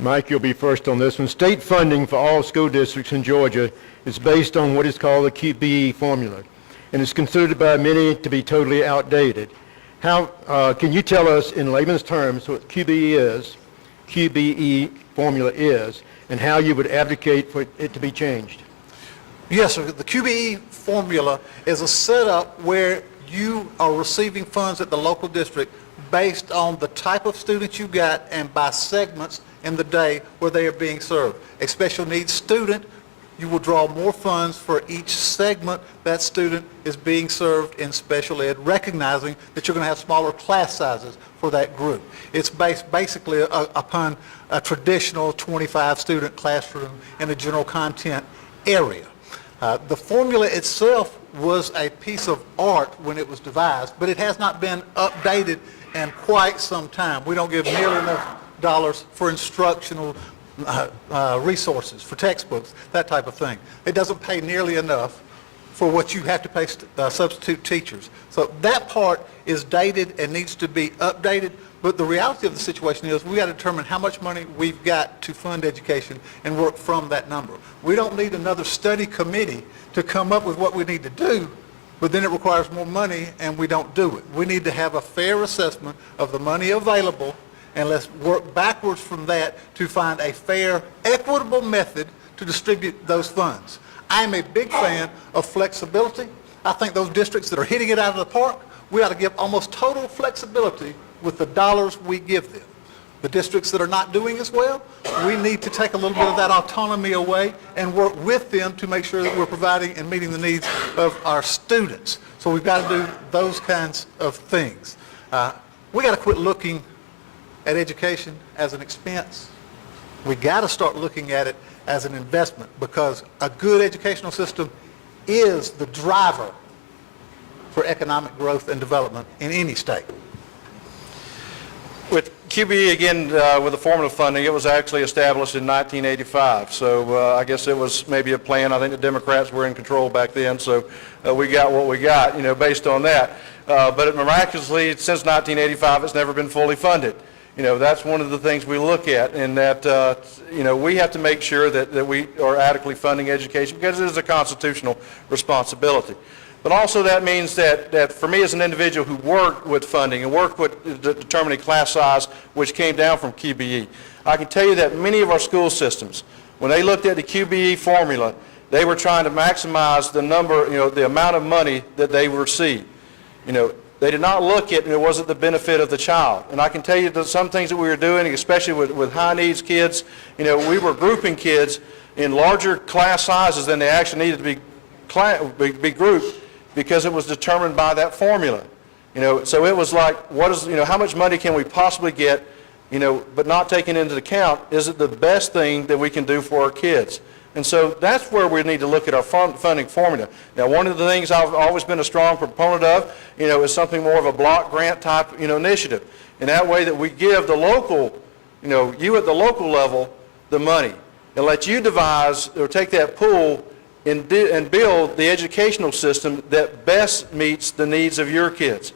Mike, you'll be first on this one. State funding for all school districts in Georgia is based on what is called the QBE formula, and is considered by many to be totally outdated. How can you tell us in layman's terms what QBE formula is, and how you would advocate for it to be changed? Yes, sir. The QBE formula is a setup where you are receiving funds at the local district based on the type of students you got and by segments in the day where they are being served. A special needs student, you will draw more funds for each segment that student is being served in special ed, recognizing that you're going to have smaller class sizes for that group. It's based basically upon a traditional 25-student classroom in a general content area. The formula itself was a piece of art when it was devised, but it has not been updated in quite some time. We don't give nearly enough dollars for instructional resources, for textbooks, that type of thing. It doesn't pay nearly enough for what you have to pay substitute teachers. So that part is dated and needs to be updated, but the reality of the situation is we got to determine how much money we've got to fund education and work from that number. We don't need another study committee to come up with what we need to do, but then it requires more money and we don't do it. We need to have a fair assessment of the money available, and let's work backwards from that to find a fair, equitable method to distribute those funds. I'm a big fan of flexibility. I think those districts that are hitting it out of the park, we ought to give almost total flexibility with the dollars we give them. The districts that are not doing as well, we need to take a little bit of that autonomy away and work with them to make sure that we're providing and meeting the needs of our students. So we've got to do those kinds of things. We got to quit looking at education as an expense. We got to start looking at it as an investment, because a good educational system is the driver for economic growth and development in any state. With QBE, again, with the formula funding, it was actually established in 1985. So I guess it was maybe a plan. I think the Democrats were in control back then, so we got what we got, based on that. But miraculously, since 1985, it's never been fully funded. That's one of the things we look at, and that, we have to make sure that we are adequately funding education, because it is a constitutional responsibility. But also that means that for me as an individual who worked with funding and worked with determining class size, which came down from QBE, I can tell you that many of our school systems, when they looked at the QBE formula, they were trying to maximize the number, the amount of money that they received. They did not look at, was it the benefit of the child? And I can tell you that some things that we were doing, especially with high needs kids, we were grouping kids in larger class sizes than they actually needed to be grouped, because it was determined by that formula. So it was like, how much money can we possibly get, but not taking into account, is it the best thing that we can do for our kids? And so that's where we need to look at our funding formula. Now, one of the things I've always been a strong proponent of, is something more of a block grant type, initiative. And that way that we give the local, you at the local level, the money, and let you devise or take that pool and build the educational system that best meets the needs of your kids.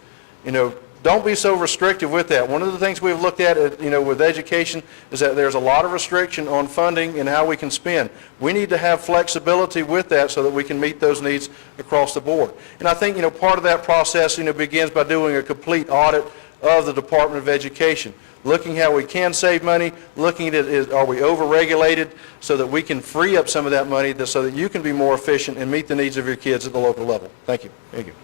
Don't be so restrictive with that. One of the things we've looked at, with education, is that there's a lot of restriction on funding and how we can spend. We need to have flexibility with that so that we can meet those needs across the board. And I think, part of that process, begins by doing a complete audit of the Department of Education, looking how we can save money, looking at are we over-regulated, so that we can free up some of that money so that you can be more efficient and meet the needs of your kids at the local level. Thank you. Thank you.